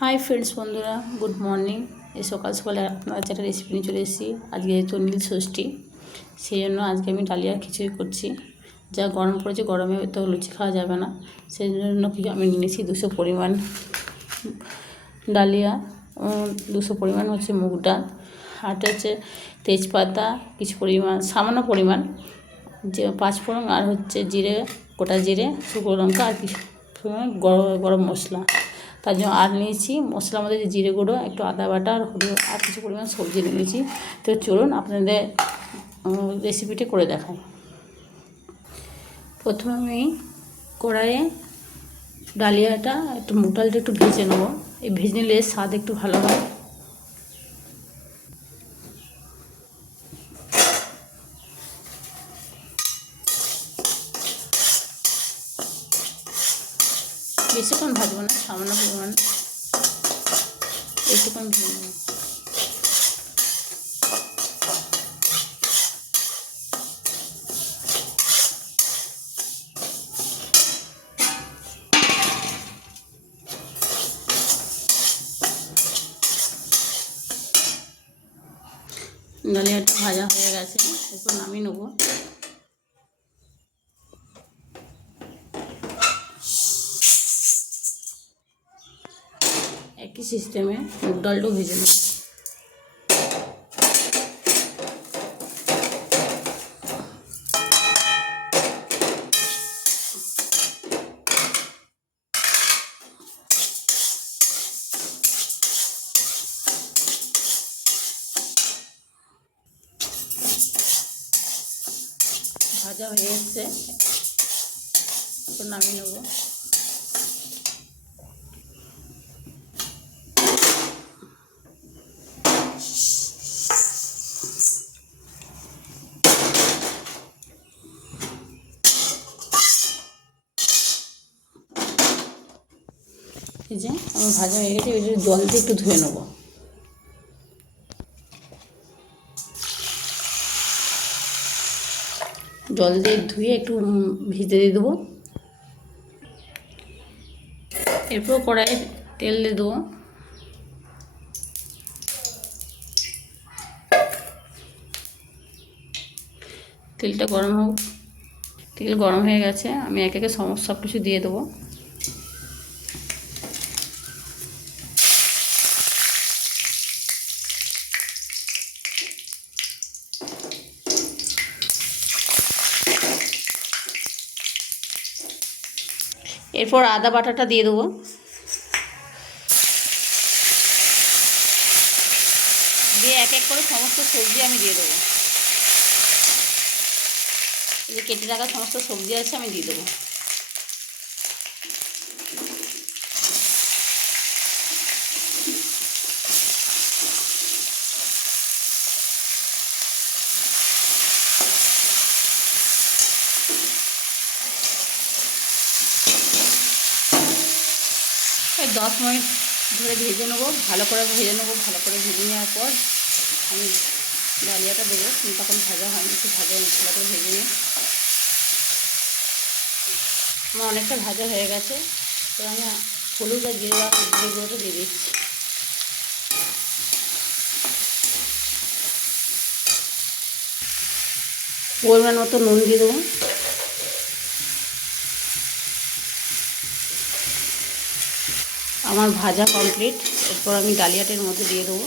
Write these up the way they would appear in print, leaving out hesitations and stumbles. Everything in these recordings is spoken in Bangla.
হাই ফ্রেন্ডস বন্ধুরা, গুড মর্নিং। এই সকাল সকালে আপনার একটা রেসিপি নিয়ে চলে এসেছি। আজকে যেহেতু নীল ষষ্ঠী, সেই জন্য আজকে আমি ডালিয়া খিচুড়ি করছি। যা গরম পড়েছে, গরমে তো লুচি খাওয়া যাবে না, সেই জন্য আমি নিয়েছি 200 পরিমাণ ডালিয়া, 200 পরিমাণ হচ্ছে মুগ ডাল, আর হচ্ছে তেজপাতা, কিছু পরিমাণ সামান্য পরিমাণ যে 5 ফোড়ন, আর হচ্ছে জিরে, গোটা জিরে, শুকনো লঙ্কা, আর কিছু পরিমাণ গরম মশলা। তার জন্য আর নিয়েছি মশলার মধ্যে যে জিরে গুঁড়ো, একটু আদা বাটা, আর কিছু পরিমাণ সবজি নিয়েছি। তো চলুন আপনাদের রেসিপিটি করে দেখাই। প্রথমে আমি কড়াইয়ে ডালিয়াটা একটু মুগ ডালটা একটু ভেজে নেবো। এই ভেজে নিলে স্বাদ একটু ভালো হয়। বেশিক্ষণ ভাজবো না, সামান্য পরিমাণ একটুক্ষণ ভেজে নেব। ডালিয়াটা ভাজা হয়ে গেছে, এরপর নামিয়ে নেবো। একই সিস্টেমে মুগ ডালটাও ভেজে নেব। ভাজা হয়ে এসছে, এরপর নামিয়ে নেব। এই যে আমার ভাজা হয়ে গেছে, ওই জল দিয়ে একটু ধুয়ে নেবো। জল দিয়ে ধুয়ে একটু ভিজতে দিয়ে দেবো। এরপর কড়াইয়ে তেল দিয়ে দেবো। তেলটা গরম হোক। তেল গরম হয়ে গেছে, আমি একে একে সব কিছু দিয়ে দেবো। এরপর আদা বাটাটা দিয়ে দেবো। দিয়ে এক এক করে সমস্ত সবজি আমি দিয়ে দেবো। এই যে কেটে রাখা সমস্ত সবজি আছে, আমি দিয়ে দেবো। এই 10 মিনিট ধরে ভেজে নেবো, ভালো করে ভেজে নেবো। ভালো করে ভেজে নেওয়ার পর আমি ডালিয়াটা দেবো। তখন ভাজা হয়নি, একটু ভালো করে ভেজে নিই। আমার অনেকটা ভাজা হয়ে গেছে, তো আমি হলুদ আর জিরে গুঁড়োটা দিয়ে দিচ্ছি। পরিমাণ মতো নুন দিয়ে দেবো। আমার ভাজা কমপ্লিট, এরপর আমি ডালিয়াটার মধ্যে দিয়ে দেবো।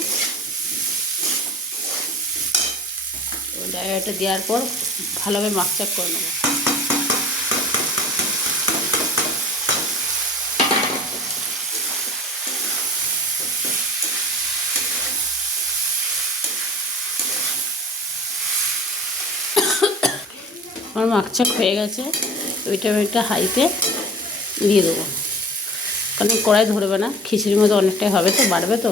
ডালিয়াটা দেওয়ার পর ভালোভাবে মাখচাক করে নেবো। আমার মাখচাক হয়ে গেছে, ওইটা আমি একটা হাঁড়িতে দিয়ে দেবো, কারণ কড়াই ধরবে না। খিচুড়ির মধ্যে অনেকটাই হবে, তো বাড়বে, তো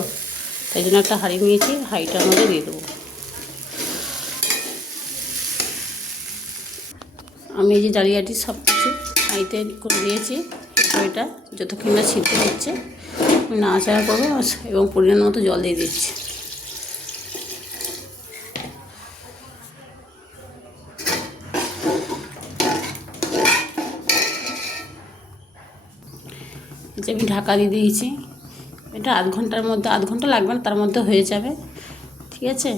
তাই জন্য একটা হাঁড়ি নিয়েছি, হাঁড়িটার মধ্যে দিয়ে দেবো। আমি এই যে ডালিয়াটি সব কিছু হাঁড়িতে করে দিয়েছি। এটা যতক্ষণ না সিদ্ধ হচ্ছে আমি নাড়াচাড়া করবো, এবং পরিমাণ মতো জল দিয়ে দিচ্ছি। যে আমি ঢাকা দিয়ে দিয়েছি, এটা আধ ঘন্টা লাগবে না, তার মধ্যে হয়ে যাবে। ঠিক আছে,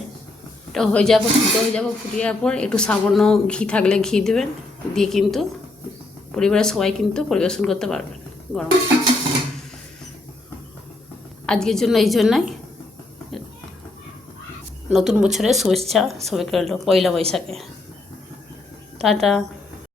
এটা হয়ে যাবে, সিদ্ধ হয়ে যাবে। ফুটিয়ে যাওয়ার পর একটু সামান্য ঘি থাকলে ঘি দেবেন, দিয়ে কিন্তু পরিবারের সবাই কিন্তু পরিবেশন করতে পারবেন গরম। আজকের জন্য এই জন্যই, নতুন বছরের শুভেচ্ছা সবাইকে রইল পয়লা বৈশাখে। টাটা।